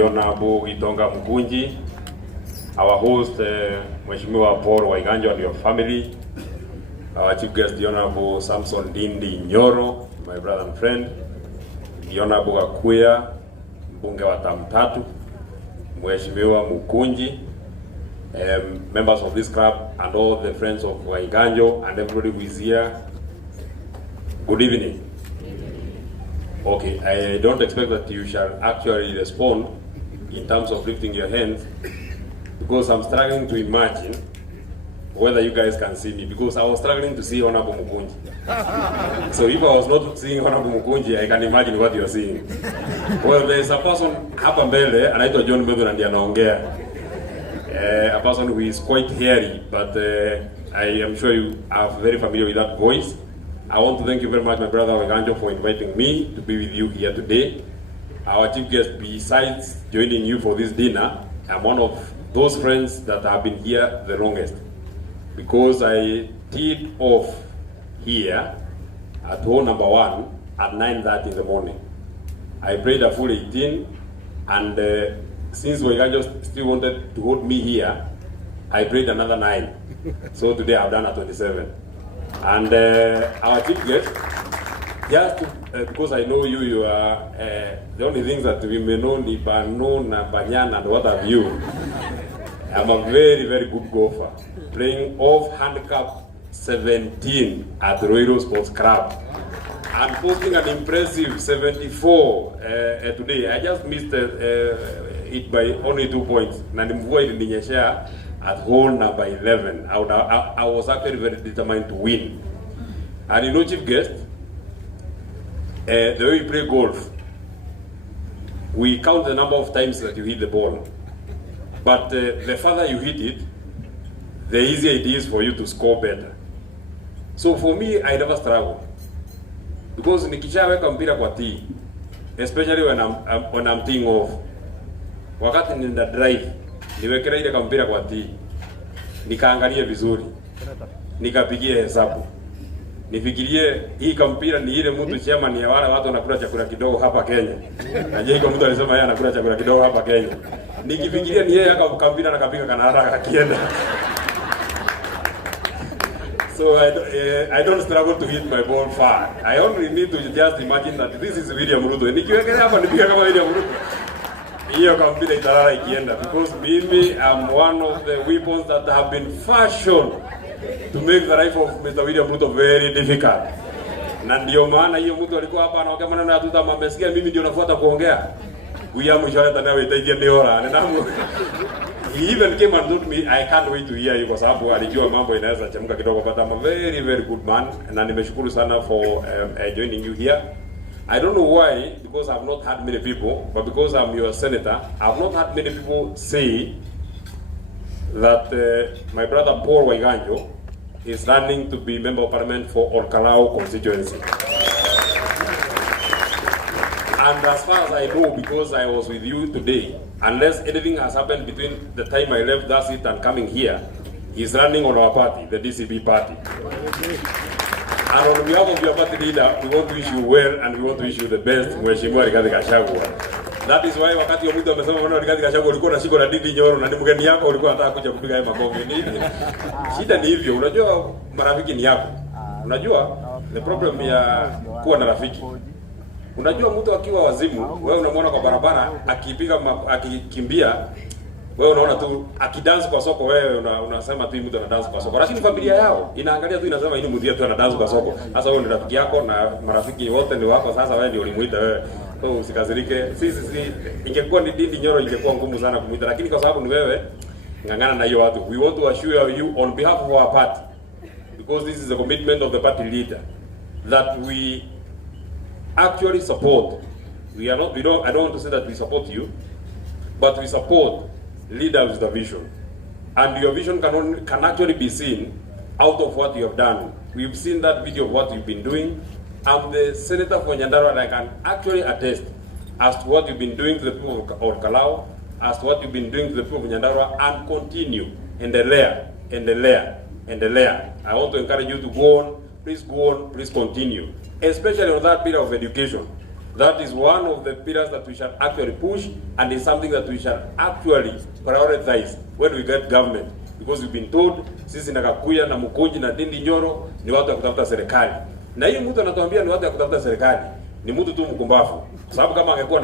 Honorable Gitonga Mukunji, our host, Mheshimiwa Paul Waiganjo and your family, our chief guest, the Honorable Samson Dindi Nyoro, my brother and friend, the Honorable Akuya, mbunge wa Tamtatu, Mheshimiwa Mukunji, members of this club and all the friends of Waiganjo and everybody who is here, good evening. Okay, I don't expect that you shall actually respond in terms of lifting your hands, because I'm struggling to imagine whether you guys can see me, because I was struggling to see Honorable Mukunji. So if I was not seeing Honorable Mukunji, I can imagine what you're seeing. Well, there is a person hapa mbele anaitwa John Mbego na ndiye anaongea. A person who is quite hairy, but I am sure you are very familiar with that voice. I want to thank you very much, my brother Waiganjo, for inviting me to be with you here today. Our chief guest, besides joining you for this dinner, I'm one of those friends that have been here the longest, because I teed off here at hole number 1 at 9:30 in the morning. I played a full 18, and since Waiganjo still wanted to hold me here, I played another 9. So today I've done a 27. And our chief guest, just because I know you are the only things that we may know ni Banon and Banyan and what have you. I'm a very, very good golfer, playing off handicap 17 at Royal Sports Club. I'm posting an impressive 74 today. I just missed it by only 2 points. Na nimvua ilininyeshea at hole number 11. I was actually very determined to win. And you know, chief guest, the way we play golf, we count the number of times that you hit the ball. But the further you hit it, the easier it is for you to score better. So for me, I never struggle, because nikishaweka mpira kwa tee, especially when I'm teeing off, wakati nina drive, niwekera ile kampira kwa tee, nikaangalia vizuri, nikapigia hesabu, nifikirie hii kampira ni ile mtu chairman ya wale watu wanakula chakula kidogo hapa Kenya. Na je, kama mtu alisema yeye anakula chakula kidogo hapa Kenya, nikifikiria ni yeye akampira na kapiga kana haraka akienda. So I don't struggle to hit my ball far. I only need to just imagine that this is William Ruto. Nikiwekelea hapa nipiga kama William Ruto, hiyo kampira italala ikienda, because mimi am one of the weapons that have been fashioned to make the life of Mr. William Ruto very difficult. Na ndio maana hiyo mtu alikuwa hapa anaongea maneno ya tuta, mmesikia mimi ndio nafuata kuongea. Kuya mshahara tanawe itaje ndeora. He even came and told me I can't wait to hear you, kwa sababu alijua mambo inaweza chemka kidogo, but I'm a very, very good man, na nimeshukuru sana for joining you here. I don't know why, because I've not had many people, but because I'm your senator, I've not had many people say that my brother Paul Waiganjo is running to be member of parliament for Olkalau constituency. And as far as I know, because I was with you today, unless anything has happened between the time I left that seat and coming here, he's running on our party, the DCP party. And on behalf of your party leader, we want to wish you well and we want to wish you the best, Mheshimiwa Rigathi Gachagua. That is why wakati wa mtu amesema mwana Rigathi Gachagua ulikuwa na shiko la Ndindi Nyoro na ni mgeni yako, ulikuwa unataka kuja kupiga haya makofi. Shida ni hivyo, unajua marafiki ni yako. Unajua the problem ya kuwa na rafiki. Unajua mtu akiwa wazimu, wewe unamwona kwa barabara akikimbia, wewe unaona tu akidance kwa soko, wewe unasema tu mtu anadance kwa soko. Lakini familia yao inaangalia tu inasema hii mtu tu anadance kwa soko. Sasa wewe ni rafiki yako na marafiki wote ni wako, sasa wewe ndio ulimuita wewe. So usikazirike. Sisi ingekuwa ni Ndindi Nyoro ingekuwa ngumu sana kumuita, lakini kwa sababu ni wewe ngangana na hiyo watu. We want to assure you on behalf of our party, because this is a commitment of the party leader, that we actually support. I don't want to say that we support you, but we support leaders with a vision. And your vision can actually be seen out of what you have done. We've seen that video of what you've been doing. I'm the senator for Nyandarua, and I can actually attest as to what you've been doing to the people of Olkalau, as to what you've been doing to the people of Nyandarua, and continue in the layer. I want to encourage you to go on, please continue, especially on that pillar of education. That is one of the pillars that we shall actually push, and is something that we shall actually prioritize when we get government, because we've been told sisi na Kakuya na Mukunji na Ndindi Nyoro ni watu wa kutafuta serikali. Na hii mtu anatuambia ni watu wa kutafuta serikali, ni mtu tu mkumbavu. Sababu kama angekuwa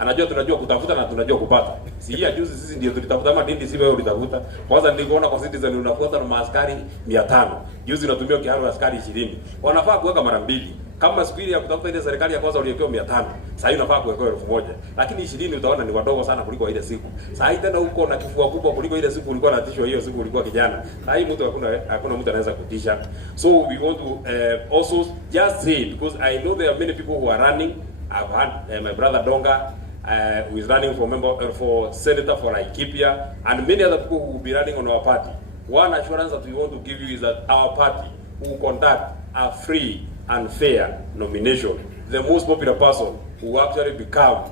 anajua tunajua kutafuta na tunajua kupata. Si hii juzi sisi ndio tulitafuta, ama Ndindi si wewe ulitafuta. Kwanza niliona kwa Citizen unafuata na maaskari 500. Juzi unatumia kiharu askari 20. Wanafaa kuweka mara mbili. Kama spiri ya kutafuta ile serikali ya kwanza uliwekewa 500, sasa hivi unafaa kuwekewa 1000. Lakini 20 utaona ni wadogo sana kuliko ile siku. Sasa hivi tena uko na kifua kubwa kuliko ile siku ulikuwa unatishwa, hiyo siku ulikuwa kijana. Sasa hivi mtu hakuna mtu anaweza kutisha. So we want to also just say, because I know there are many people who are running. I've had my brother Donga who is running for senator for Laikipia, and many other people who will be running on our party. One assurance that we want to give you is that our party will conduct a free and fair nomination. The most popular person will actually become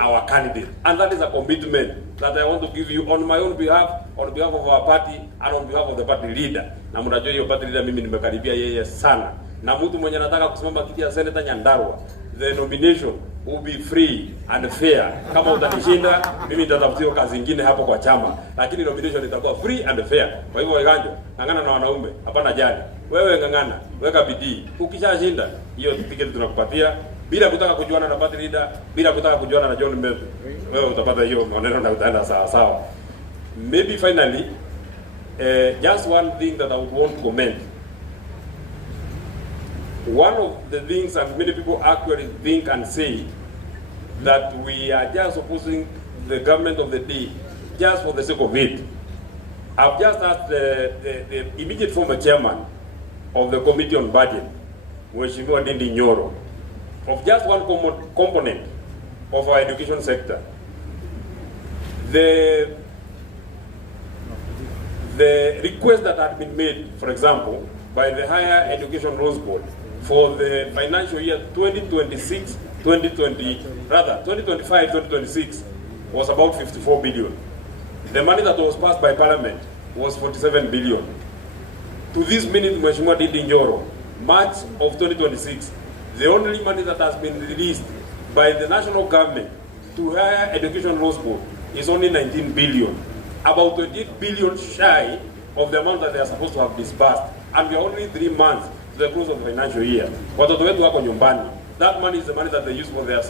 our candidate, and that is a commitment that I want to give you on my own behalf, on behalf of our party, and on behalf of the party leader. Na mnajua hiyo party leader mimi nimekaribia yeye sana, na mtu mwenye anataka kusimama kiti ya senator Nyandarua, the nomination will be free and fair. Kama utanishinda mimi nitatafutia kazi nyingine hapo kwa chama, lakini nomination itakuwa free and fair. Kwa hivyo Waiganjo, ngangana na wanaume, hapana jali. Wewe ngangana, weka bidii. Ukishashinda hiyo tiketi tunakupatia bila kutaka kujuana na party leader, bila kutaka kujuana na John Mbeu. Wewe utapata hiyo maneno na utaenda sawa sawa. Maybe finally just one thing that I would want to comment. One of the things, and many people actually think and say, that we are just opposing the government of the day just for the sake of it. I've just asked the immediate former chairman of the Committee on Budget, Mheshimiwa Ndindi Nyoro, of just one component of our education sector. The request that had been made, for example, by the Higher Education Loans Board for the financial year 2025-2026 was about 54 billion. The money that was passed by Parliament was 47 billion. To this minute, Mheshimiwa Ndindi Nyoro, March of 2026, the only money that has been released by the national government to Higher Education Loans Board is only 19 billion. About 28 billion shy of the amount that they are supposed to have disbursed. And we are only 3 months to the close of the financial year. Watoto wetu wako nyumbani. That money is the money that they use for their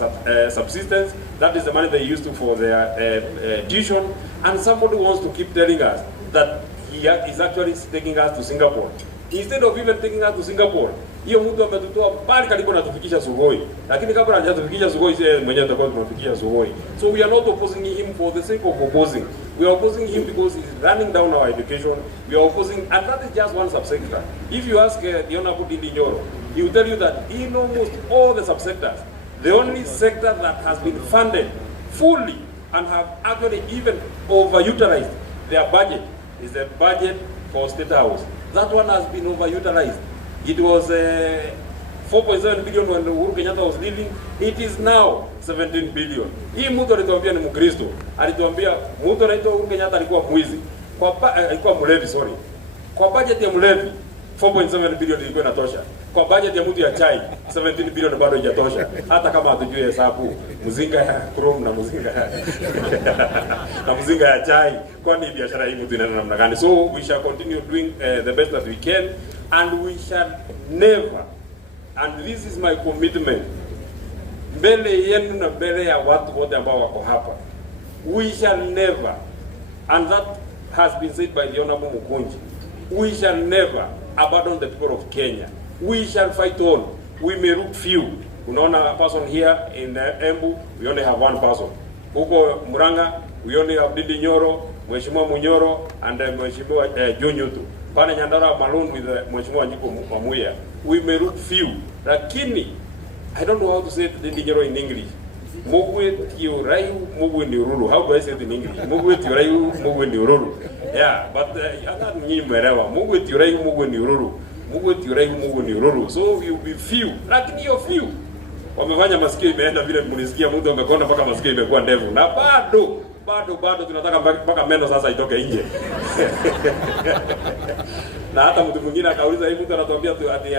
subsistence. That is the money they use for their tuition. And somebody wants to keep telling us that he is actually taking us to Singapore. Instead of even taking us to Singapore, hiyo mtu ametutoa mbali karibu na tufikisha Sugoi. Lakini kabla hajatufikisha Sugoi, yeye mwenyewe atakuwa tunafikisha Sugoi. So we are not opposing him for the sake of opposing. We are opposing him because he's running down our education. We are opposing, and that is just one subsector. If you ask the Honorable Ndindi Nyoro, he will tell you that in almost all the subsectors, the only sector that has been funded fully and have actually even overutilized their budget is the budget for State House. That one has been overutilized. It was 4.7 billion when Uhuru Kenyatta was leaving. It is now 17 billion. Hii mtu alituambia ni Mkristo. Alituambia mtu anaitwa Uhuru Kenyatta alikuwa mwizi. Alikuwa mlevi, sorry. Kwa budget ya mlevi 4.7 billion ilikuwa inatosha. Kwa budget ya mtu ya chai 17 billion bado haijatosha. Hata kama hatujui hesabu. Mzinga ya Chrome na mzinga na mzinga ya chai. Kwani biashara hii mtu inaenda namna gani? So we shall continue doing the best that we can, and we shall never, and this is my commitment, mbele yenu na mbele ya watu wote ambao wako hapa, we shall never, and that has been said by the Honorable Mukunji, we shall never abandon the people of Kenya. We shall fight on. We may look few. Unaona a person here in Embu, we only have one person. Huko Muranga, we only have Ndindi Nyoro, Mheshimiwa Munyoro, and Mheshimiwa Junyutu. Pale Nyandarua Malone with Mheshimiwa Njiko Mamuya. We may look few. Lakini, I don't know how to say Ndindi Nyoro in English. Mugwe tiurayu, mugwe ni ururu. How do I say it in English? Mugwe tiurayu, mugwe ni ururu. Yeah, but hata nyinyi mmeelewa. Mugwe tiurayu, mugwe ni ururu. Mugwe tiurayu, mugwe ni ururu. So we will be few. Lakini hiyo few wamefanya masikio imeenda vile mlisikia mtu amekonda mpaka masikio imekuwa ndevu. Na bado tunataka mpaka meno sasa itoke nje. Na hata mtu mwingine akauliza, hivi mtu anatuambia tu ati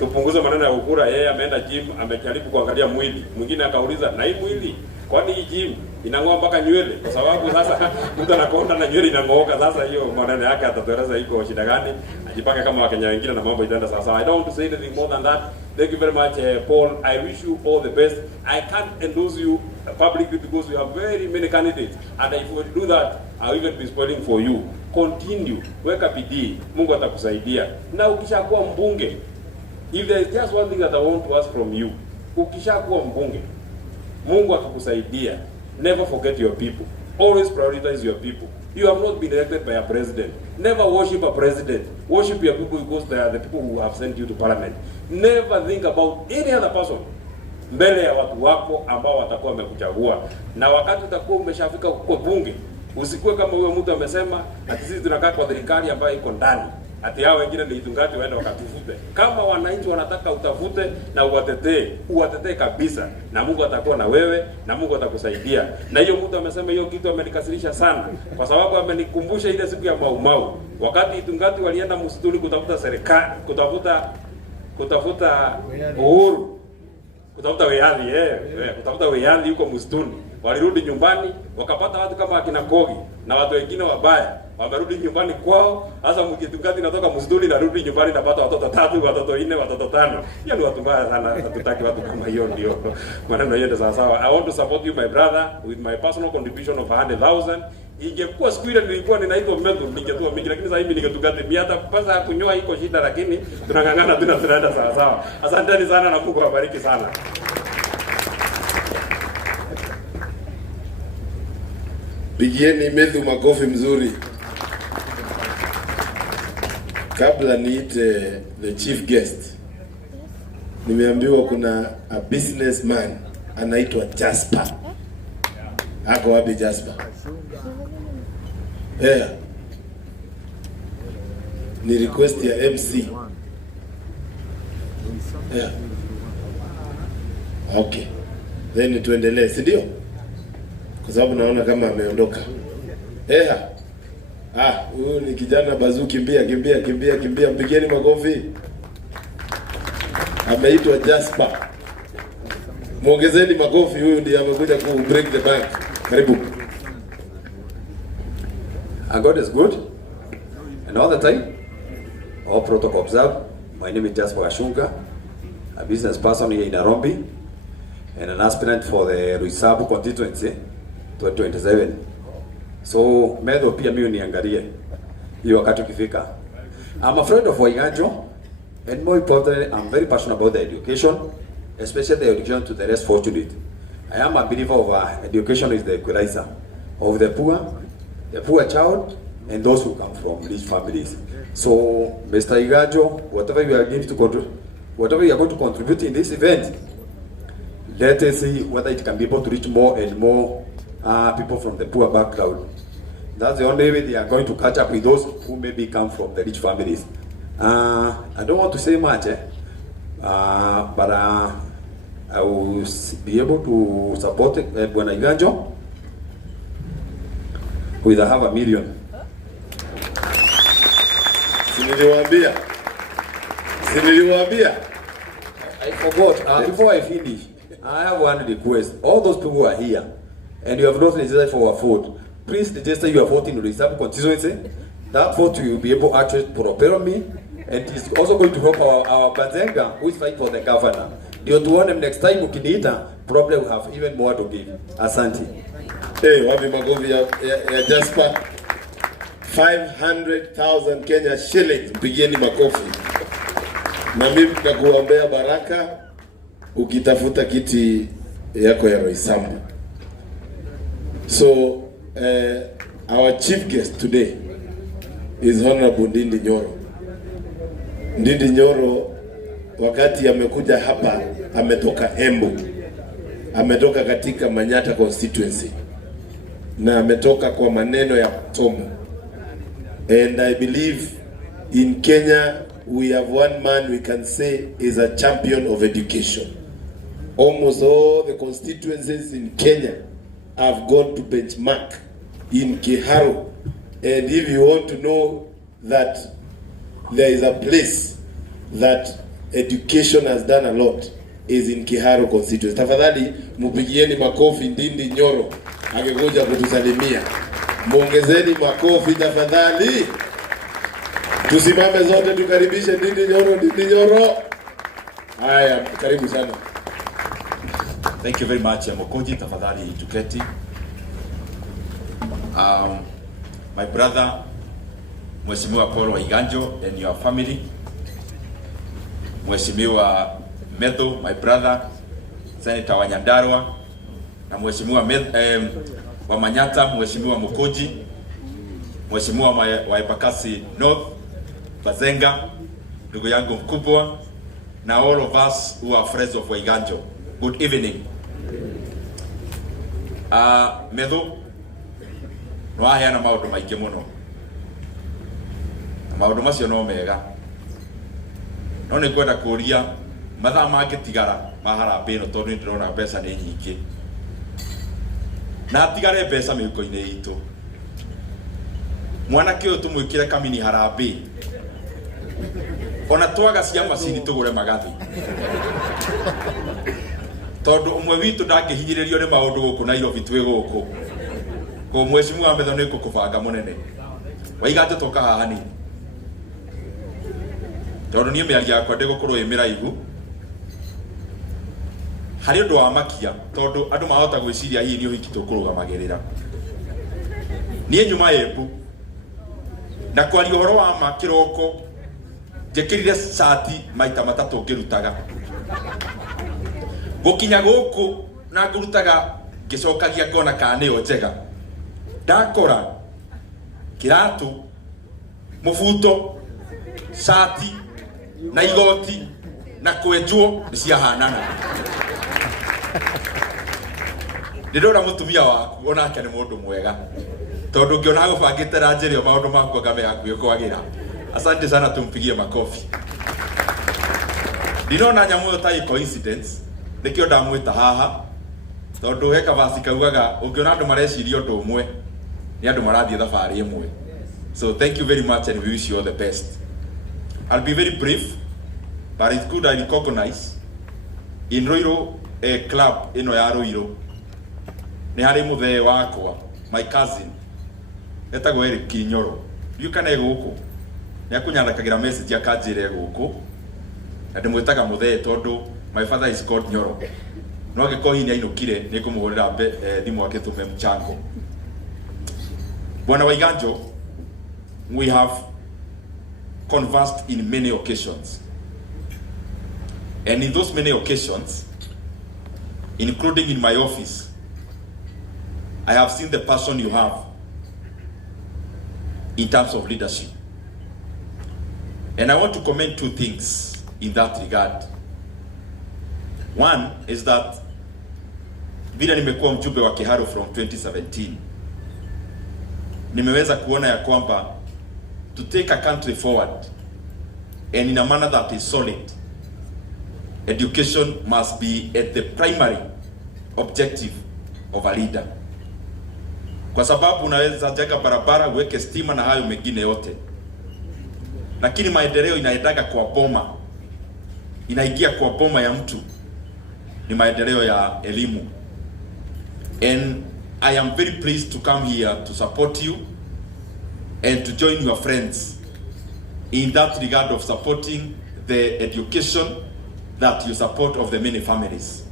tupunguze maneno ya ukura. Yeye ameenda gym, amejaribu kuangalia mwili. Mwingine akauliza, na hii mwili kwani hii gym inang'oa mpaka nywele? Kwa sababu sasa mtu anakonda na nywele inang'ooka. Sasa hiyo maneno yake atatueleza iko shida gani, ajipange kama Wakenya wengine na mambo itaenda sawa sawa. I don't want to say anything more than that. Thank you very much, Paul. I wish you all the best. I can't endorse you publicly because we have very many candidates, and if we do that, I'll even be spoiling for you. Continue, weka bidii, Mungu atakusaidia. Na ukishakuwa mbunge, if there is just one thing that I want to ask from you, ukishakuwa mbunge, Mungu atakusaidia. Never forget your people. Always prioritize your people. You have not been elected by a president. Never worship a president. Worship your people because they are the people who have sent you to parliament. Never think about any other person mbele ya watu wako ambao watakuwa wamekuchagua. Na wakati utakuwa umeshafika huko bunge, usikue kama huyo mtu amesema ati sisi tunakaa kwa serikali ambayo iko ndani, ati hao wengine ni itungati waende wakatufute. Kama wananchi wanataka utafute na uwatetee kabisa, na Mungu atakuwa na wewe na Mungu atakusaidia. Na hiyo mtu amesema hiyo kitu amenikasirisha sana, kwa sababu amenikumbusha ile siku ya Mau. Wakati itungati walienda msituni kutafuta serikali, kutafuta uhuru, kutafuta weyandi huko msituni. Walirudi nyumbani wakapata watu kama akina Kogi na watu wengine wabaya. Wamerudi nyumbani kwao. Sasa mkitungati natoka msituni na rudi nyumbani napata watoto 3, watoto 4, watoto 5. Hiyo ni watu mbaya sana. Hatutaki watu kama hiyo, ndio maneno yende sawa sawa. I want to support you my brother with my personal contribution of 100,000. Ingekuwa siku ile nilikuwa ninaitwa Medhu, ningetoa mingi, lakini sasa hivi nikatungati mimi hata pesa ya kunyoa iko shida, lakini tunangangana tunaenda sawa sawa. Asanteni sana na Mungu awabariki sana. Pigieni Medhu makofi mzuri. Kabla niite the chief guest, nimeambiwa kuna a businessman anaitwa Jasper. Ako wapi Jasper? Ni request ya MC. Okay. Then tuendelee, si ndio? Kwa sababu naona kama ameondoka. Huyu ni kijana Bazu, kimbia, mpigeni makofi. Ameitwa Jasper. Muongezeni makofi, huyu ndiye amekuja ku break the bank. Karibu. God is good, and all the time, all protocol observed. My name is Jasper Ashunga, a business person here in Nairobi, and an aspirant for the Roysambu constituency 2027. So, Medho pia mimi niangalie hiyo wakati ukifika. I'm a friend of Waiganjo, and more importantly, I'm very passionate about the education, especially the education to the less fortunate. I am a believer of education is the equalizer of the poor child, and those who come from rich families. So, Mr. Iganjo, whatever you are going to contribute in this event, let us see whether it can be able to reach more and more people from the poor background. That's the only way they are going to catch up with those who maybe come from the rich families. I don't want to say much, but I will be able to support Bwana Iganjo with $500,000. Siniliwaambia. I forgot. Before I finish, I have one request. All those people who are here, and you have not registered for a vote, please register your vote in the Roysambu constituency. That vote will be able to actually propel me, and it's also going to help our Bazenga who is fighting for the governor. Ndio tuone next time ukiniita, probably will have even more to give. Asante. Wapi makofi ya Jasper. 500,000 Kenya shillings. Pigeni makofi. Na mimi nakuombea baraka ukitafuta kiti yako ya Roysambu. So, our chief guest today is Honorable Ndindi Nyoro. Ndindi Nyoro wakati amekuja hapa ametoka Embu. Ametoka katika Manyata constituency. Na ametoka kwa maneno ya Tomo. And I believe in Kenya we have one man we can say is a champion of education. Almost all the constituencies in Kenya have gone to benchmark in Kiharu. And if you want to know that there is a place that education has done a lot is in Kiharu constituency. Tafadhali mupigieni makofi Ndindi Nyoro akikuja kutusalimia. Muongezeni makofi tafadhali. Tusimame zote tukaribishe Ndindi Nyoro, Ndindi Nyoro. Haya, karibu sana. Thank you very much, Mokonji. Tafadhali tuketi. My brother, Mheshimiwa Paul Waiganjo and your family. Mheshimiwa Medho, my brother, Senator wa Nyandarua, na Mheshimiwa wa Manyata, Mheshimiwa Mokonji, Mheshimiwa wa Embakasi North, Bazenga, ndugu yangu mkubwa, na all of us who are friends of Waiganjo. Good evening. Medho, no aheana maundu maingi muno. Maundu macio no mega. No ni kwenda kuria mathaa mangitigara maharambe no tondu ndirona mbeca ni nyingi. Na atigare mbeca mihuko-ini itu. Mwanake uyu tumwikire kamini harambe. Ona twaga cia macini tugure magathi. Tondu umwe witu ndangihigiririo ni maundu guku Nairobi twi guku. Ko Mheshimiwa Medho ni kukubanga munene. Waiganjo toka haha ni. Tondu nie miaria yakwa ndigukorwo imiraihu. Hari undu wa makia tondu andu mahota gwiciria hihi ni uhiki tukurugamagirira. Nie nyuma yebu. Na kwari uhoro wa makiroko njekirire sati maita matatu ngirutaga. Gukinya guku na ngurutaga ngicokagia ngona kana ni njega. Ndakora kiratu mubuto sati na igoti na kwenjwo niciahanana. Ndĩrona mutumia waku onake ni mundu mwega tondu ngiona gubangite ranjĩrĩo maundu maku ngame yaku kwagira. Asante sana, tumpigie makofi. Ndinona nyamu ta coincidence nikio ndamwita haha tondu heka basi kaugaga ungiona andu mareciria undu umwe ni andu marathie thabari imwe. So thank you very much and we wish you all the best. I'll be very brief, but it's good I recognize in Ruiru club ino ya Ruiru ni hari muthee wakwa, my cousin etagwo Eric Kinyoro. You can guku ni akunyandakagira message akanjire guku na ndimwitaga muthee tondu my father is called Nyoro. No agikohi ni ainukire ni kumuhurira thimu akitume mchango. Bwana Waiganjo, we have conversed in many occasions, and in those many occasions, including in my office, I have seen the passion you have in terms of leadership, and I want to comment two things in that regard. One is that vile nimekuwa mjumbe wa Kiharu from 2017, nimeweza kuona ya kwamba to take a country forward and in a manner that is solid, education must be at the primary objective of a leader. Kwa sababu unaweza jenga barabara, uweke stima na hayo mengine yote, lakini maendeleo inaendaga kwa boma, inaingia kwa boma ya mtu, ni maendeleo ya elimu. And I am very pleased to come here to support you and to join your friends in that regard of supporting the education that you support of the many families.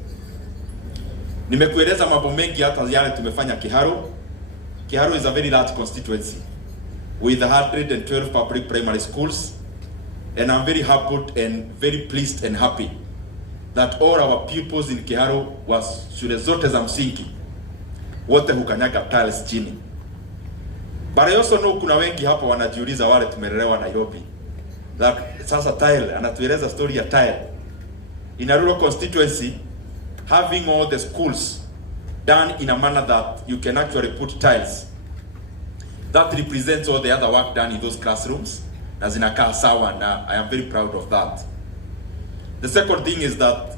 Nimekueleza mambo mengi hata yale tumefanya Kiharu. Kiharu is a very large constituency with 112 public primary schools, and I'm very happy and very pleased and happy that all our pupils in Kiharu was shule zote za msingi wote hukanyaga tiles chini. But I also know kuna wengi hapa wanajiuliza, wale tumelelewa Nairobi, that sasa tile, anatueleza story ya tile in a rural constituency, having all the schools done in a manner that you can actually put tiles that represents all the other work done in those classrooms na zinakaa sawa, na I am very proud of that. The second thing is that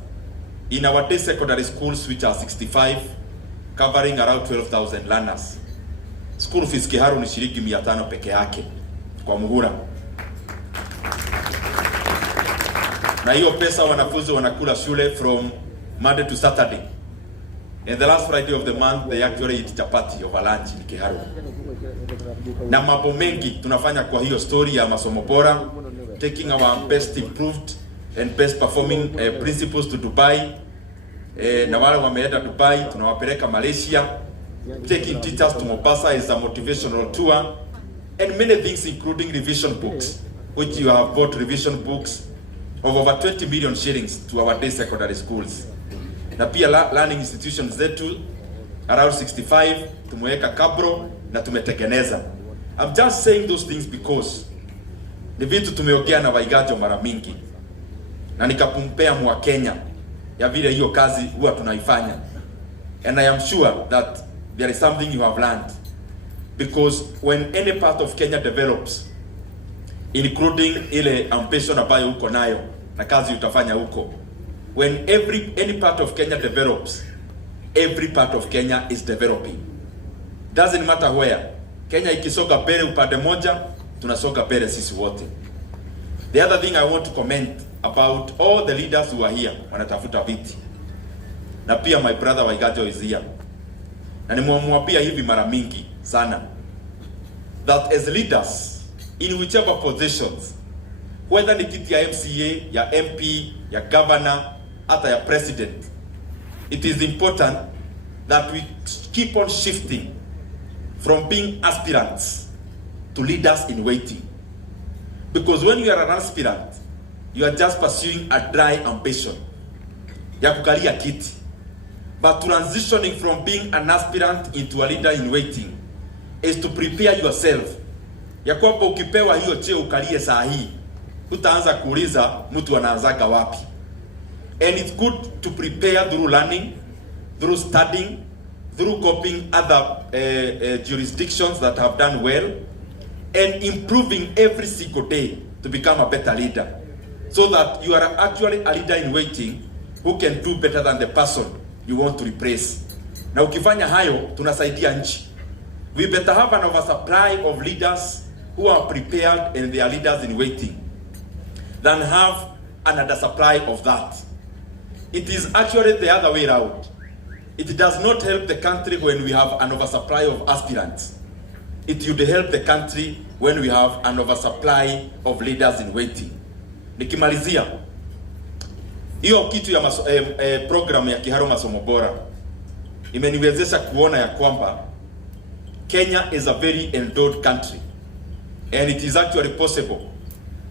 in our day secondary schools, which are 65, covering around 12,000 learners, school fees Kiharu ni shilingi 500 peke yake kwa muhula. na hiyo pesa wanafunzi wanakula shule from Monday to Saturday. And the last Friday of the month they actually eat chapati over lunch in Kiharu. Na mambo mengi tunafanya kwa hiyo story ya masomo bora, taking our best improved and best performing principals to Dubai. Na wale wameenda Dubai tunawapeleka Malaysia, taking teachers to Mombasa is a motivational tour, and many things including revision books, which you have bought revision books of over 20 million shillings to our day secondary schools. Na pia learning institutions zetu around 65 tumeweka kabro na tumetengeneza. I'm just saying those things because ni vitu tumeongea na Waiganjo mara mingi na nikakumpea mwa Kenya ya vile hiyo kazi huwa tunaifanya, and I am sure that there is something you have learned, because when any part of Kenya develops, including ile ambition ambayo uko nayo na kazi utafanya huko, when any part of Kenya develops, every part of Kenya is developing. Doesn't matter where. Kenya ikisoga mbele upande moja, tunasoga mbele sisi wote. The other thing I want to comment about all the leaders who are here wanatafuta viti, na pia my brother Waiganjo is here, na nimemwambia hivi mara mingi sana that as leaders in whichever positions, whether ni kiti ya MCA, ya MP, ya governor, hata ya president, it is important that we keep on shifting from being aspirants to leaders in waiting. Because when you are an aspirant, you are just pursuing a dry ambition ya kukalia kiti. But transitioning from being an aspirant into a leader in waiting is to prepare yourself ya kwamba ukipewa hiyo cheo ukalie saa hii, utaanza kuuliza mtu anaanzaga wapi. And it's good to prepare through learning, through studying, through copying other jurisdictions that have done well, and improving every single day to become a better leader, so that you are actually a leader in waiting who can do better than the person you want to replace. Na ukifanya hayo tunasaidia nchi. We better have an oversupply of leaders who are prepared and they are leaders in waiting than have an undersupply of that. It is actually the other way around. It does not help the country when we have an oversupply of aspirants. It would help the country when we have an oversupply of leaders in waiting. Nikimalizia, hiyo kitu ya program ya Kiharu Masomo Bora imeniwezesha kuona ya kwamba Kenya is a very endowed country, and it is actually possible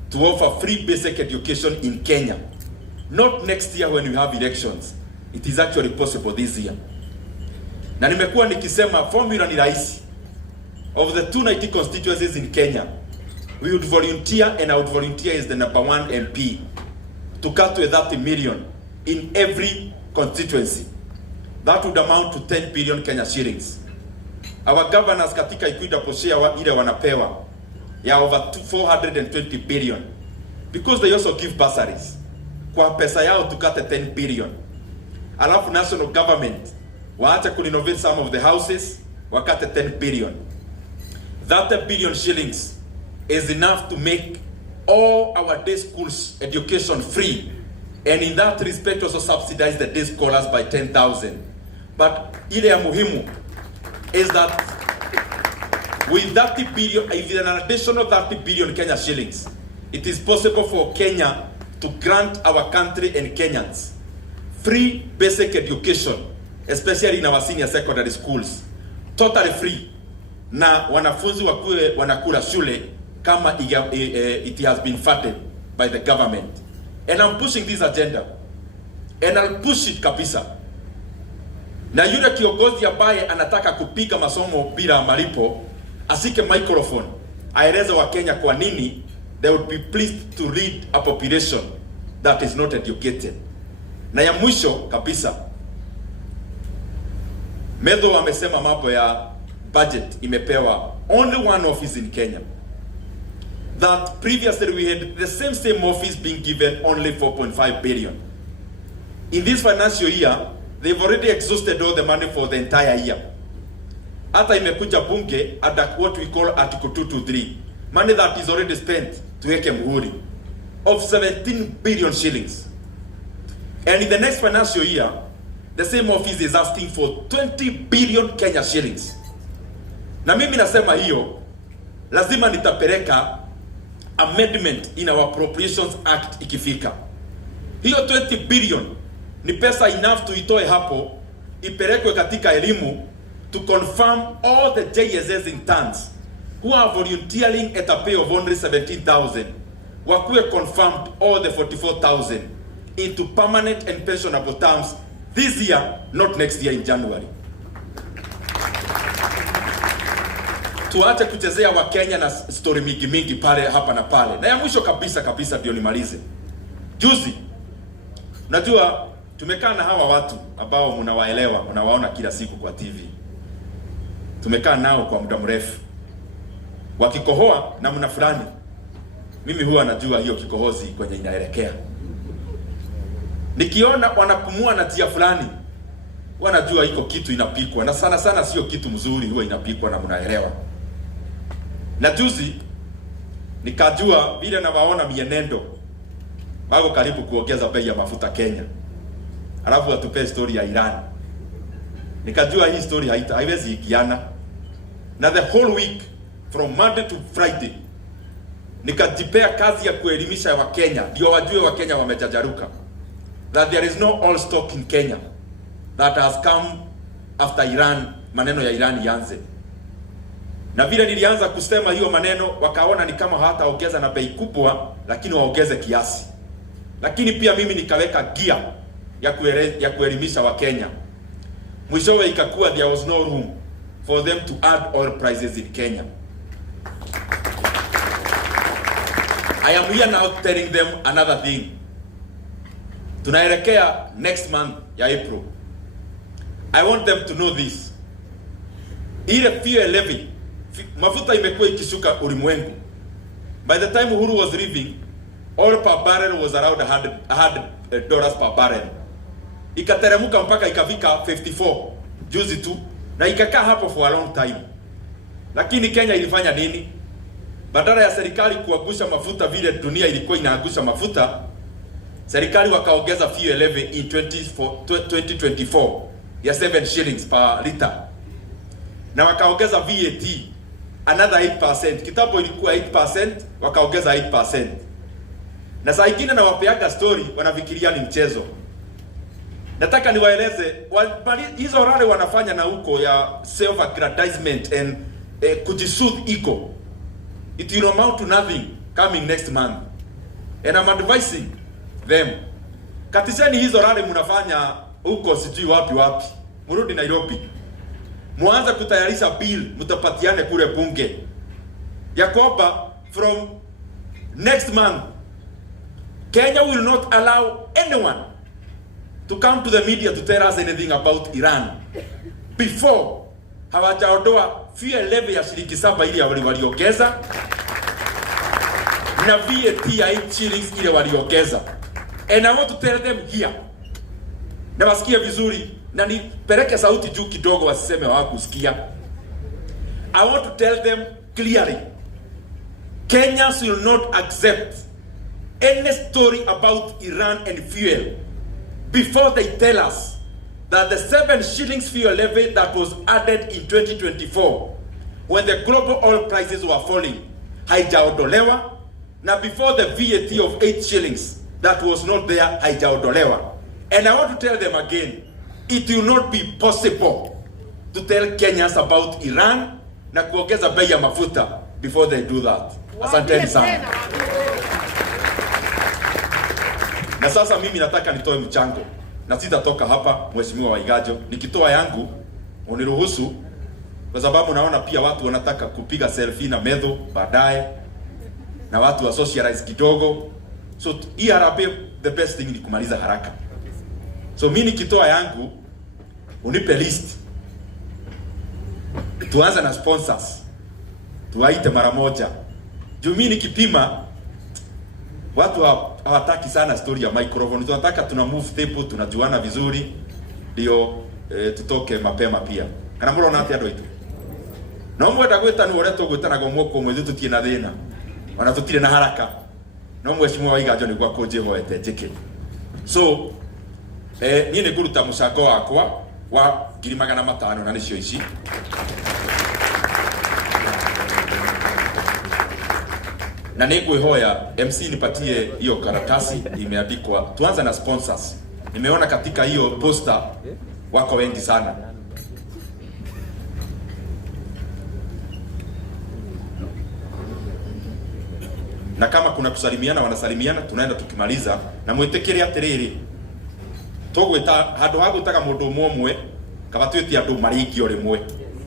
to offer free basic education in Kenya. Not next year when we have elections. It is actually possible this year. Na nimekuwa nikisema formula ni rahisi. Of the 290 constituencies in Kenya, we would volunteer, and I would volunteer as the #1 MP to cut to 30 million in every constituency. That would amount to 10 billion Kenya shillings. Our governors katika Ikuida Poshea ile wanapewa ya over 420 billion, because they also give bursaries. Kwa pesa yao tukate 10 billion. Alafu national government waacha kurenovate some of the houses, wakate 10 billion. That billion shillings is enough to make all our day schools education free, and in that respect also subsidize the day scholars by 10,000. But ile ya muhimu is that with 30 billion, if an additional 30 billion Kenya shillings, it is possible for Kenya to grant our country and Kenyans free basic education, especially in our senior secondary schools, totally free, na wanafunzi wakuwe wanakula shule kama it has been funded by the government. And I'm pushing this agenda, and I'll push it kabisa. Na yule kiongozi ambaye anataka kupiga masomo bila malipo asike microphone aeleze wa Kenya kwa nini they would be pleased to lead a population that is not educated. Na ya mwisho kabisa, Medho amesema mambo ya budget imepewa only one office in Kenya. That previously we had the same office being given only 4.5 billion. In this financial year, they've already exhausted all the money for the entire year. Hata imekuja bunge at what we call Article 223. Money that is already spent tuweke muhuri. of 17 billion shillings. And in the next financial year, the same office is asking for 20 billion Kenya shillings. Na mimi nasema hiyo, lazima nitapeleka amendment in our Appropriations Act ikifika. Hiyo 20 billion ni pesa enough tuitoe hapo, ipelekwe katika elimu to confirm all the JSS interns who are volunteering at a pay of only 17,000. Wakuwe confirmed all the 44,000 into permanent and pensionable terms this year, not next year in January. Tuache kuchezea wa Kenya na story mingi pale hapa na pale. Na ya mwisho kabisa ndio nimalize. Juzi, unajua tumekaa na hawa watu ambao mnawaelewa, unawaona kila siku kwa TV. Tumekaa nao kwa muda mrefu. Wakikohoa na mna fulani, mimi huwa najua hiyo kikohozi kwenye inaelekea. Nikiona wanapumua na tia fulani, wanajua iko kitu inapikwa, na sana sio kitu mzuri, huwa inapikwa na mnaelewa. Na juzi nikajua vile na waona mienendo wako karibu kuongeza bei ya mafuta Kenya, alafu atupe story ya Iran. Nikajua hii story haiwezi ikiana. Na the whole week from Monday to Friday nikajipea kazi ya kuelimisha wa Kenya, ndio wajue wa Kenya wamejajaruka, that there is no oil stock in Kenya that has come after Iran, maneno ya Iran yanze. Na vile nilianza kusema hiyo maneno, wakaona ni kama hawataongeza na bei kubwa, lakini waongeze kiasi. Lakini pia mimi nikaweka gear ya kuelimisha wa Kenya. Mwishowe ikakuwa there was no room for them to add oil prices in Kenya. I am here now telling them another thing. Tunaelekea next month ya April. I want them to know this. Ile fuel levy, mafuta imekuwa ikishuka ulimwengu. By the time Uhuru was leaving, oil per barrel was around $100 per barrel. Ikateremka mpaka ikafika 54 juzi tu, na ikakaa hapo for a long time. Lakini Kenya ilifanya nini? Badala ya serikali kuangusha mafuta vile dunia ilikuwa inaangusha mafuta, serikali wakaongeza fuel levy in 2024 ya 7 shillings per liter. Na wakaongeza VAT another 8%. Kitambo ilikuwa 8%, wakaongeza 8%. Na saa ingine na wapeaga story wanafikiria ni mchezo. Nataka niwaeleze hizo rale wanafanya na huko ya self aggrandizement and kujisuit ego. It will amount to nothing coming next month. And I'm advising them, katisheni hizo rale mnafanya huko sijui wapi, murudi Nairobi, muanza kutayarisha bill mtapatiane kule bunge ya kwamba from next month Kenya will not allow anyone to come to the media to tell us anything about Iran before hawajaondoa fuel levy ya shilingi 7 ile waliongeza na VAT ya 8 shillings ile waliongeza. And I want to tell them here, na wasikie vizuri na nipeleke sauti juu kidogo wasiseme hawakusikia. I want to tell them clearly, Kenyans will not accept any story about Iran and fuel before they tell us that the 7 shillings fuel levy that was added in 2024 when the global oil prices were falling haijaondolewa, na before the VAT of 8 shillings that was not there haijaondolewa. And I want to tell them again, it will not be possible to tell Kenyans about Iran na kuongeza bei ya mafuta before they do that. Asanteni sana. Na sasa mimi nataka nitoe mchango. Na sitatoka hapa Mheshimiwa Waigajo. Nikitoa yangu uniruhusu, kwa sababu naona pia watu wanataka kupiga selfie na medho baadaye, na watu wa socialize kidogo. So ERP the best thing ni kumaliza haraka. So mimi nikitoa yangu unipe list. Tuanze na sponsors. Tuwaite mara moja. Juu mimi nikipima watu hawataki sana story ya microphone. Tunataka tuna move table, tunajuana vizuri ndio tutoke mapema pia. Kana mbona unati ando itu. No mwenda gweta ni wore to gweta na gomoko mwezu tutie na thina. Wana tutire na haraka. no Mheshimiwa Waiganjo niguo akunjihoete njike. So niĩ nĩ ngũruta mũcango wakwa wa 500,000 na nĩcio ici. Na ningwihoya MC nipatie hiyo karatasi imeandikwa. Tuanze na sponsors. Nimeona katika hiyo poster wako wengi sana. Na kama kuna kusalimiana wanasalimiana, tunaenda tukimaliza na mwitikire atiriri. Tugwita handu ha gwitaga mundu umwe kaba twiti andu maringio rimwe.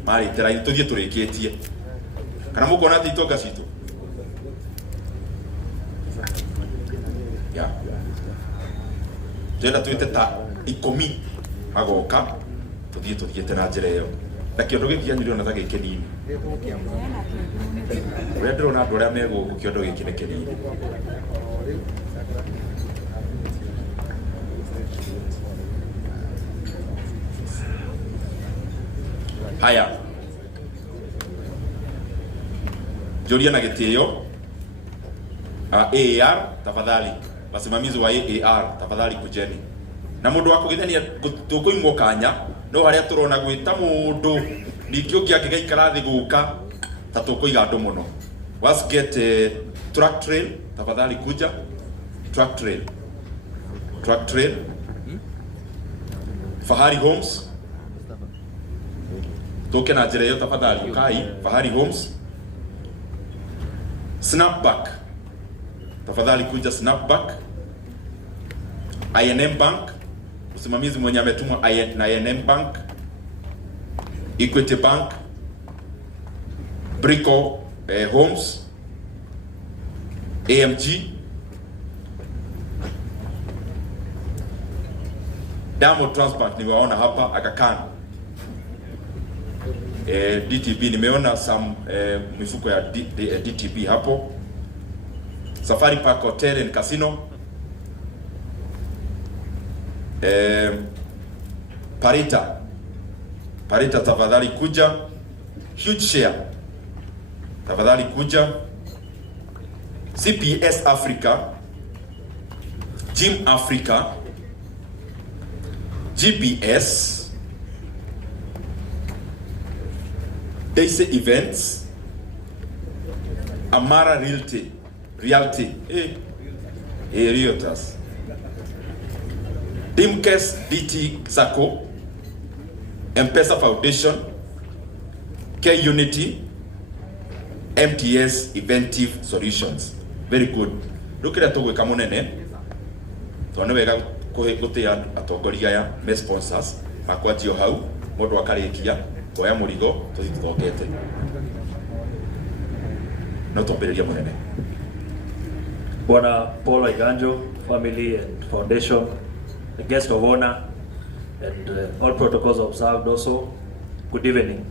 Mari tira tuthie turikitie. Kana mukona thitonga citu. Ya. Twenda twite ta 10 magoka tuthie tuthiete na njira iyo. Na kiondo gikianyirwo na thage kinini. Uria ndirona andu aria me guku kiondo giki ni kinini. Haya. Joria na gitio. AAR tafadhali. Wasimamizi wa AAR tafadhali kujeni. Na mundu wa kugithania tukuimwo kanya no haria turona gwita mundu nikio kiagigaikara thi guka ta tukuiga andu muno. Was get truck trail tafadhali kuja. Truck trail. Fahari Homes toke na njira iyo tafadhali ukai. Fahari Homes. Snapback tafadhali kuja. Snapback. INM Bank, usimamizi mwenye ametumwa na INM Bank. Equity Bank. Brico Homes. AMG. Diamond Transbank nimeona hapa. Aga Khan. DTB nimeona some mifuko ya DTB hapo. Safari Park Hotel and Casino. Parita tafadhali kuja. Huge Share tafadhali kuja. CPS Africa. Gym Africa. GPS. Daisy Events. Amara Realty. Realtors. Dimkes DT Sacco. M-Pesa Foundation. K Unity. MTS Inventive Solutions. Very good. Look at that kama nene. Tuone wega gutia atongoria ya me sponsors makwatio hau mundu akarikia koya murigo tuthitogete. No tumbereria munene. Bwana Paul Waiganjo family and foundation, the guest of honor, and all protocols observed also. Good evening.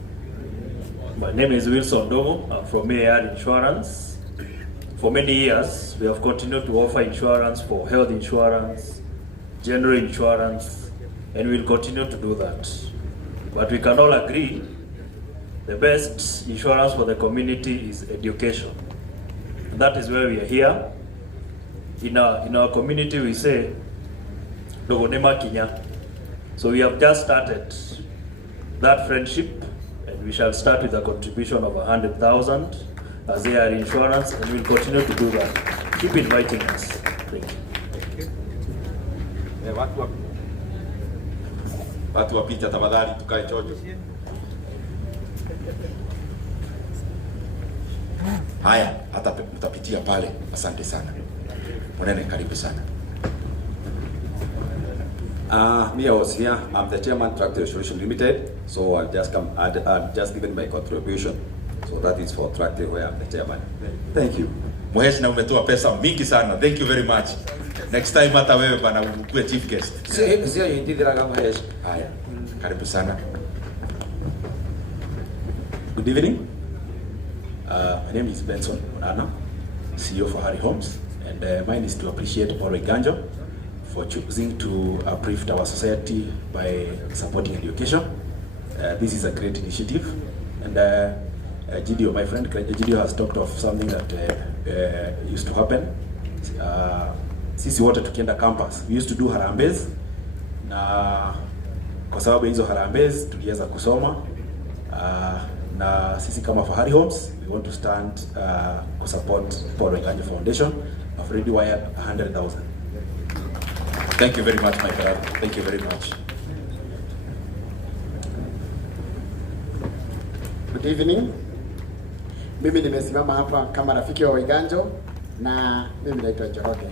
My name is Wilson Domo. I'm from AAR Insurance. For many years, we have continued to offer insurance for health insurance, general insurance, and we'll continue to do that. But we can all agree the best insurance for the community is education. That is why we are here. In our community, we say, Dogonema Kinya. So we have just started that friendship, and we shall start with a contribution of 100,000 as AAR Insurance, and we'll continue to do that. Keep inviting us. Thank you. Watu wapita tafadhali tukae chojo. Haya, hata mtapitia pale. Asante sana. Mwanene karibu sana. Me, I was here. I'm the chairman, Tractor Solution Limited. So I've just given my contribution. So that is for Tractor, where I'm the chairman. Thank you. Mhesh, na umetoa pesa mingi sana. Thank you very much. Next time hata wewe bana ukue chief guest. Sio yindira kama Mhesh. Haya, karibu sana. Good evening. My name is Benson Onana, CEO for Fahari Homes, and mine is to appreciate Paul Waiganjo for choosing to uplift our society by supporting education. This is a great initiative, and Gideon, my friend Gideon, has talked of something that used to happen sisi wote tukienda campus we used to do harambes, na kwa sababu hizo harambes tuliweza kusoma na sisi kama Fahari Homes we want to stand support Paul Waiganja Foundation. I've already wired 100,000. Thank you very much, my brother. Thank you very much. Good evening. Mimi nimesimama hapa kama rafiki wa Waiganjo na mimi naitwa Njoroge.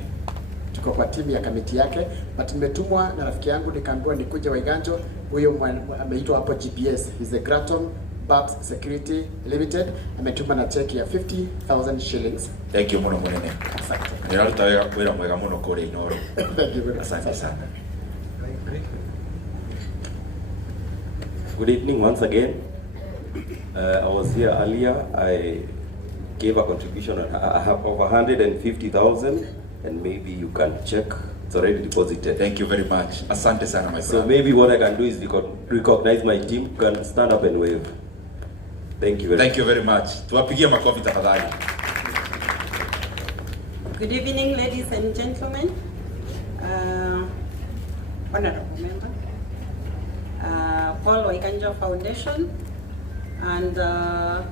Tuko kwa timu ya kamiti yake, but nimetumwa na rafiki yangu nikaambiwa nikuje Waiganjo. Huyo ameitwa hapo GPS. He's a Graton Babs Security Limited. Ametuma na cheki ya 50,000 shillings. Thank you muno munene. Asante. Niraruta wira mwega muno kuri Inoro. Thank you very much. Asante sana. Good evening once again. I was here earlier. I gave a contribution of 150,000, and maybe you can check. It's already deposited. Thank you very much. Asante sana, my brother. So maybe what I can do is recognize my team. You can stand up and wave. Thank you very much. Thank you very much. Tuwapigie makofi tafadhali. Good evening, ladies and gentlemen. Honorable member, Paul Waiganja Foundation, and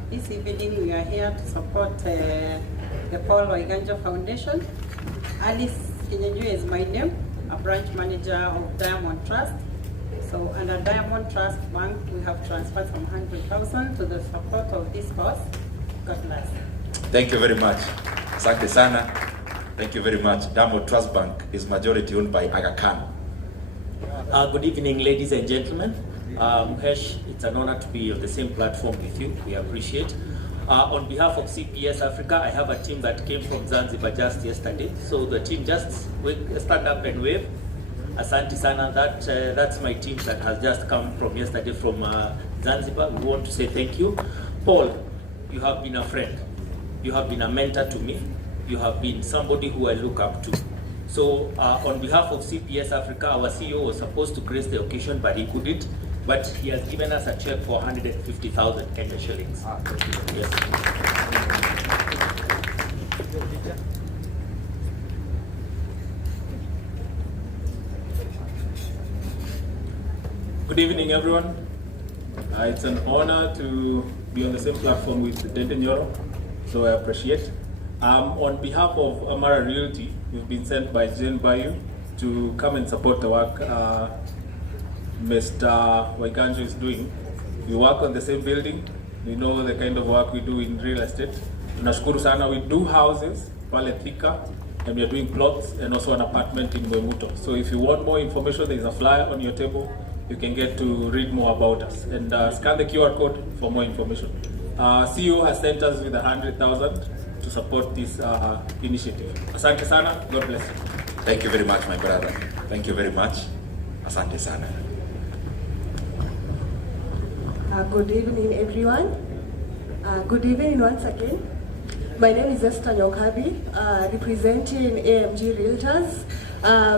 this evening we are here to support the Paul Waiganja Foundation. Alice Kinyanjui is my name, a branch manager of Diamond Trust. So under Diamond Trust Bank, we have transferred some 100,000 to the support of this cause. God bless. Thank you very much. Asante sana. Thank you very much. Diamond Trust Bank is majority owned by Aga Khan. Good evening, ladies and gentlemen. Hesh, it's an honor to be on the same platform with you. We appreciate. On behalf of CPS Africa, I have a team that came from Zanzibar just yesterday. So the team just stand up and wave. Asante sana. That's my team that has just come from yesterday from Zanzibar. We want to say thank you. Paul, you have been a friend. You have been a mentor to me. You have been somebody who I look up to. So on behalf of CPS Africa, our CEO was supposed to grace the occasion, but he couldn't. But he has given us a check for 150,000 Kenya shillings. Yes. Good evening, everyone. It's an honor to be on the same platform with Dende Nyoro, so I appreciate. On behalf of Amara Realty, we've been sent by Jane Bayu to come and support the work Mr. Waiganja is doing. We work on the same building. We know the kind of work we do in real estate. Tunashukuru sana. We do houses, pale Thika, and we are doing plots and also an apartment in Mwemuto. So if you want more information, there is a flyer on your table. You can get to read more about us and scan the QR code for more information. CEO has sent us with 100,000 to support this initiative. Asante sana. God bless you. Thank you very much, my brother. Thank you very much. Asante sana. Good evening, everyone. Good evening once again. My name is Esther Nyokabi, representing AMG Realtors.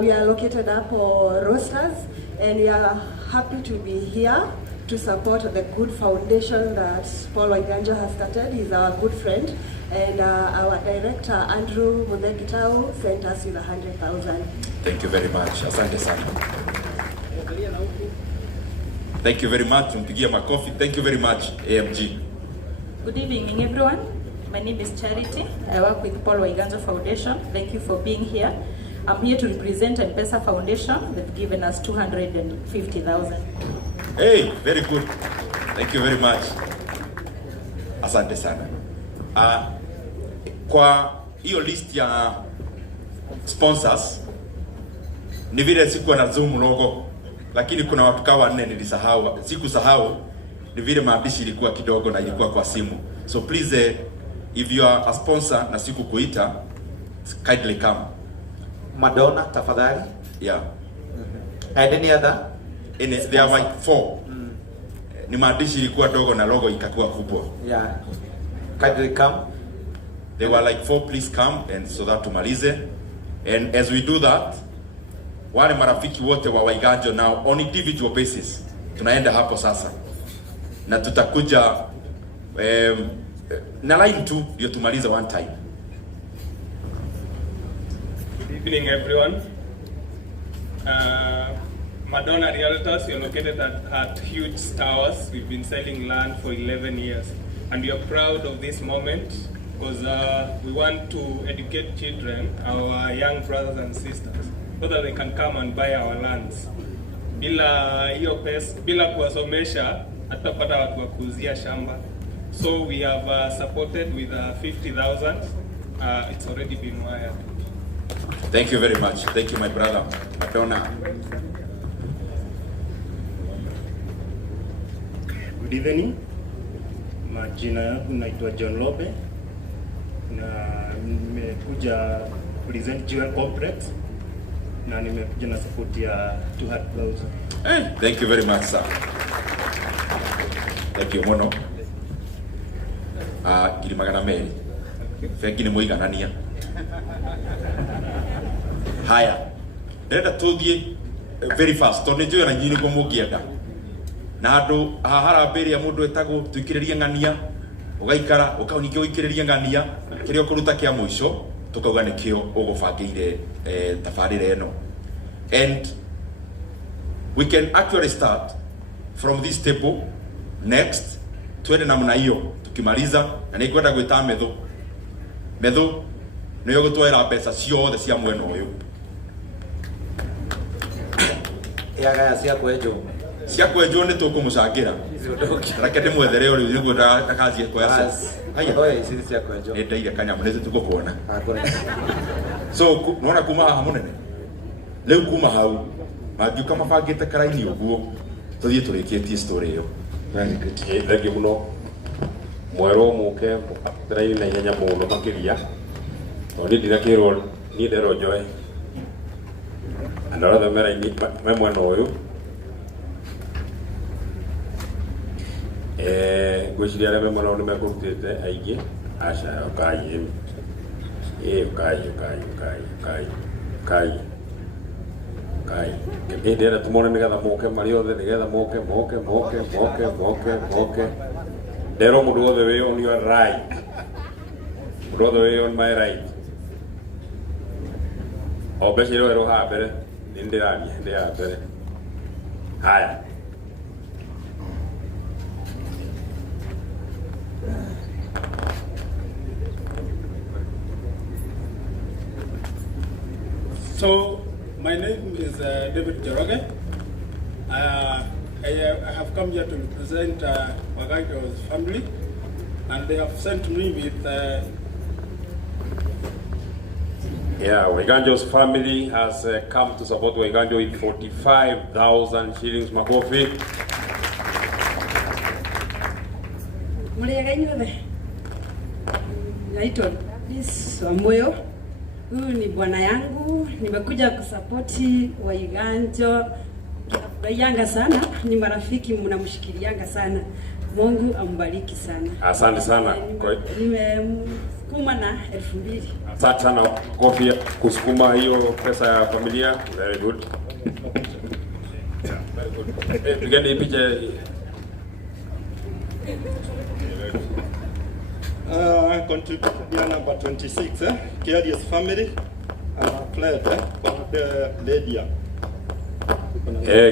We are located up for Roasters, and we are happy to be here to support the good foundation that Paul Waiganja has started. He's our good friend, and our director Andrew Mudegitao sent us with 100,000. Thank you very much. Asante sana. Thank you very much. Tumpigie makofi. Thank you very much, AMG. Good evening, everyone. My name is Charity. I work with Paul Waiganja Foundation. Thank you for being here. I'm here to represent M-Pesa Foundation. They've given us 250,000. Hey, very good. Thank you very much. Asante sana. Kwa hiyo list ya sponsors ni vile sikuwa na zoom logo, lakini kuna watu kawa 4 nilisahau. Sikusahau, ni vile maandishi ilikuwa kidogo na ilikuwa kwa simu. So please, if you are a sponsor na sikukuita, kindly come. Madonna, tafadhali. Yeah. And any other? And there are like 4. Ni maandishi ilikuwa dogo na logo ikakuwa kubwa. Yeah. Kindly come. They were like 4, please come, and so that tumalize. And as we do that, wale marafiki wote wa Waiganja now on individual basis tunaenda hapo sasa, na tutakuja na line 2 ndio tumalize one time. evening, everyone. Madonna Realtors, we are located at Huge Towers. We've been selling land for 11 years. And we are proud of this moment because we want to educate children, our young brothers and sisters, so that they can come and buy our lands. Bila kuwasomesha, hatutapata watu wa kuuzia shamba. So we have supported with 50,000. It's already been wired. Thank you very much. Thank you, my brother. Madonna. Good evening. Majina yangu naitwa John Lobe na nimekuja present Jewel Complex na nimekuja na support ya 200,000. Thank you very much, sir. Thank you mono. Giri magana meri. Feki ni muiganania. Haya. Ndenda tuthie very fast. Tondu njui na nyini ko mugienda. Na andu harambiria mundu etagwo tuikiririe ngania ugaikara ukaunike uikiririe ngania kirio kuruta kia muico tukauga nikio ugubangire tabarire eno. And we can actually start from this table next twende namna hiyo tukimaliza na nikwenda gwita metho niyo gutwera pesa ciothe cia mwena uyu yaga cia kwenjo cia kwenjo ni tukumucangira reke ndimwethere uri niguo ndakazie kwesa haya oya ici cia kwenjo ni ndeire kanyamu nĩ tugukuona so nona kuma haha munene leo kuma hau magiuka mabangite karaini uguo tuthie turikitie story iyo thank you muno mwero muke trai na ihenya muno makiria oni ndirakirwo ni ndero njoe andora the mera ni mwena uyu gwiciria arĩa memona nĩ mekurutĩte aingĩ aca ukai ndĩrenda tũmone nĩgetha moke marĩ othe nĩgetha moke ndero mũndũ wothe wĩ on your right, mũndũ wothe wĩ on my right. O mbeca iroerwo haha mbere nĩ ndĩramia hĩndĩ ya mbere. Haya, So, my name is David Joroge. I have come here to represent Waganjo's family, and they have sent me with Waiganjo's family has come to support Waiganjo with 45,000 shillings. Makofi. Naitwa Miss Wamoyo. Huyu ni bwana yangu, nimekuja kusapoti Waiganjo. Tunafurahianga sana, ni marafiki mnamshikilianga sana. Mungu ambariki sana. Asante sana. Nimesukuma na 2,000. Asante sana Kofi kusukuma hiyo pesa ya familia. Very good. Pigeni picha. Contributor number 26, Kiarius family, Fred, Lydia.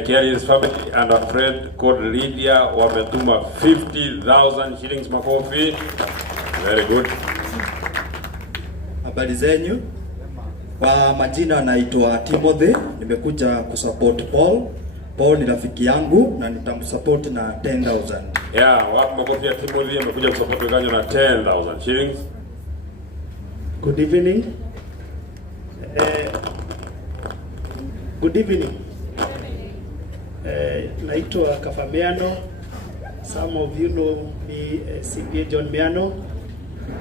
Kiarius family and a friend called Lydia wametuma 50,000 shillings. Makofi. Very good. Habari zenyu. Kwa majina naitwa Timothy, nimekuja kusupport Paul. Paul ni rafiki yangu na nitamsupport na 10,000. Wapi makofi ya Timothy amekuja kusupport Waiganjo na 10,000 shillings. Good evening. Good evening. Naitwa Kafamiano. Some of you know me, CPA John Miano.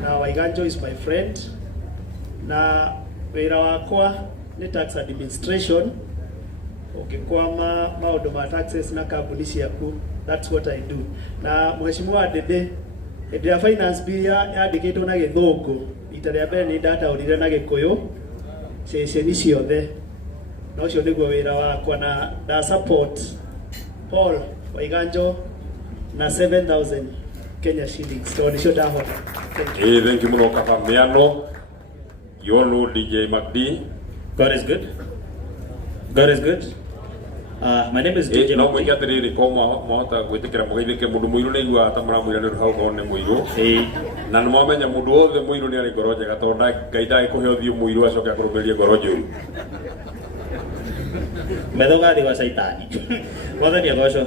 Na Waiganjo is my friend. Na wira wakwa ni tax administration. Ukikwama maundu ma taxes na kambuni ciaku, that's what I do. Na mheshimiwa Dede, ya finance bill yandikitwo na Githungu, ita rĩa mbere ni ndataũrire na Gĩkũyũ ceceni ciothe. Na ũcio nĩguo wĩra wakwa na da support Paul Waiganjo na 7,000 Kenya shillings. So nisho ndahota. Thank you muno Kafamiano. You all know DJ McD. God is good. God is good. My name is DJ. No mweke atiriri ko mohota gwitikira mugeithike mundu muiru ni igua atamara muira ni hau ko ne muiru na no momenya mundu othe muiru ni ari ngoro njega tonda Ngai ndagi kuhe uthio muiru acoke akurumirie ngoro njuru Medogari wa saitani. Wathani agocwo.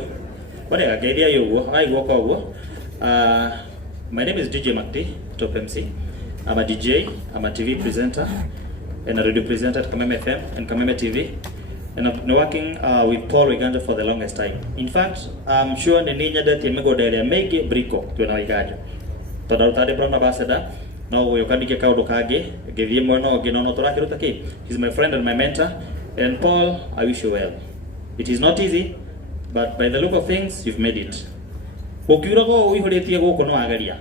Wale gageria yugo, aiguo koguo. My name is DJ Makti, Top MC. I'm a DJ, I'm a TV presenter, and a radio presenter at Kameme FM and Kameme TV. And I've been working with Paul Waiganjo for the longest time. In fact, I'm sure the ninja that you go there make a brico to an Waiganjo. Todaltade Brown Ambassador. Now you can get Kaudo Kage, give him one or Genono Torakirutake. He's my friend and my mentor. And Paul, I wish you well. It is not easy, but by the look of things, you've made it. Ukirago uihuretie goko no agaria.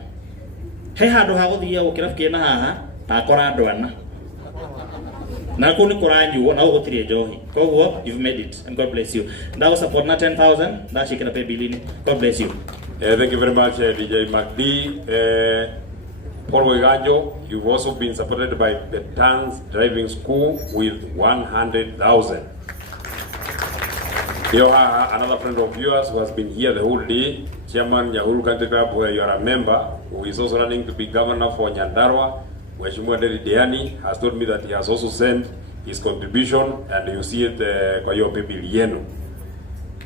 He handu ha guthia ukirafikie na haha akora ndwana. Na kuni koranju na ugutire njohi. Koguo you've made it and God bless you. Now support na 10,000 na shikina pay bilini. God bless you. Thank you very much DJ Makdi. Paul Waiganjo, you've also been supported by the Tanz Driving School with 100,000. Here another friend of yours who has been here the whole day, Chairman Nyahururu Country Club, where you are a member, who is also running to be governor for Nyandarua, Mheshimiwa Derry Diani, has told me that he has also sent his contribution and you see it kwa hiyo bill yenu.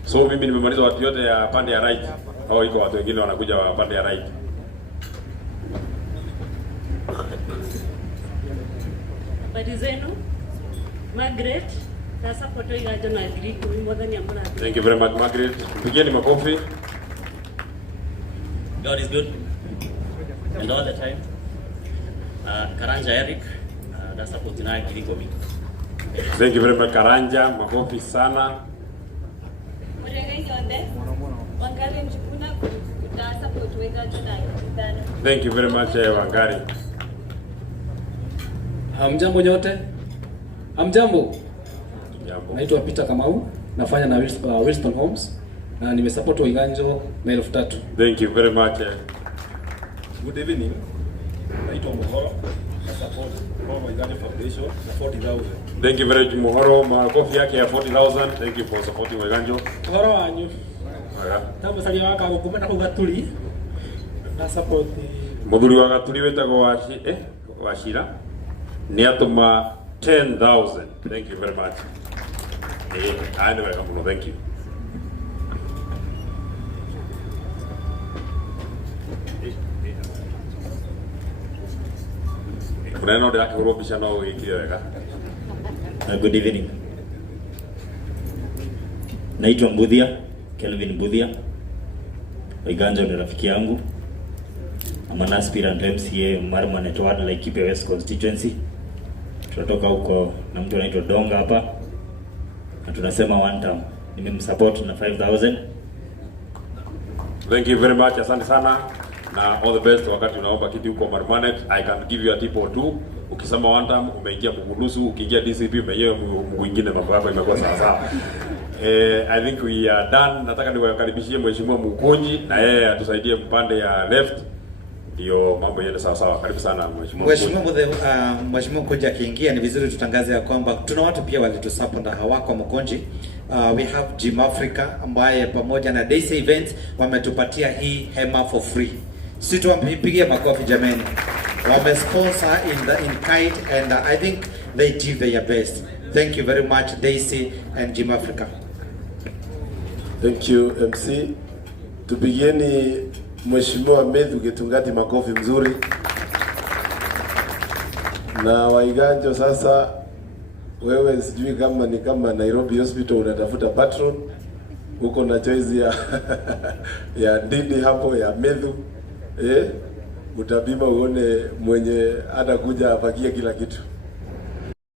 So mimi nimemaliza watu yote ya pande ya right, au iko watu wengine wanakuja wa pande ya right. Habari zenu? Margaret, sasa poto Waiganjo na Greek mwadhani amuna. Thank you very much Margaret. Pigeni makofi. God is good. And all the time. Karanja Eric, that's supporting our Kirikomi. Thank you very much Karanja, makofi sana. Thank you very much Wangari. Hamjambo nyote? Hamjambo? Naitwa Peter Kamau, nafanya na Wilson Homes na nimesupport Waiganjo na 3,000. Thank you very much. Good evening. Naitwa Muhoro, na support Waiganjo Foundation na 40,000. Thank you very much Muhoro, makofi yake ya 40,000. Thank you for supporting Waiganjo. Muhoro wanyu. Tamu salia waka gukumena ku Gaturi. Na support Muthuri wa Gaturi wetagwo Washira. Ni atuma 10,000. Thank you very much. I know I thank you. Good evening. Naitwa Mbudhia, Kelvin Mbudhia. Waiganjo ni rafiki yangu. I'm an aspirant MCA Marmanet Ward Laikipia West constituency. Tunatoka huko na mtu anaitwa Donga hapa. Na tunasema one term. Nimemsupport na 5,000. Thank you very much. Asante sana. Na all the best wakati unaomba kiti huko Marmanet. I can give you a tip or two. Ukisema one term umeingia Mugulusu, ukiingia DCP umeingia mwingine, mambo yako imekuwa sawa sawa. I think we are done. Nataka niwakaribishie Mheshimiwa Mukonji na yeye atusaidie mpande ya left. Ndio mambo yende sawa sawa. Karibu sana Mheshimiwa. Mheshimiwa Mukonji akiingia, ni vizuri tutangaze ya kwamba tuna watu pia walitusupport na hawako Mukonji. We have Gym Africa ambaye pamoja na Daisy Events wametupatia hii hema for free. Sisi tuwapigie makofi jameni. Wamesponsor in kind and I think they did their best. Thank you very much Daisy and Gym Africa. Thank you MC. Tupigeni Mheshimiwa Methu Getungati makofi mzuri. Na Waiganjo sasa, wewe sijui kama ni kama Nairobi Hospital unatafuta patron, uko na choice ya Ndindi hapo ya Methu. Utabima uone mwenye atakuja apakie kila kitu.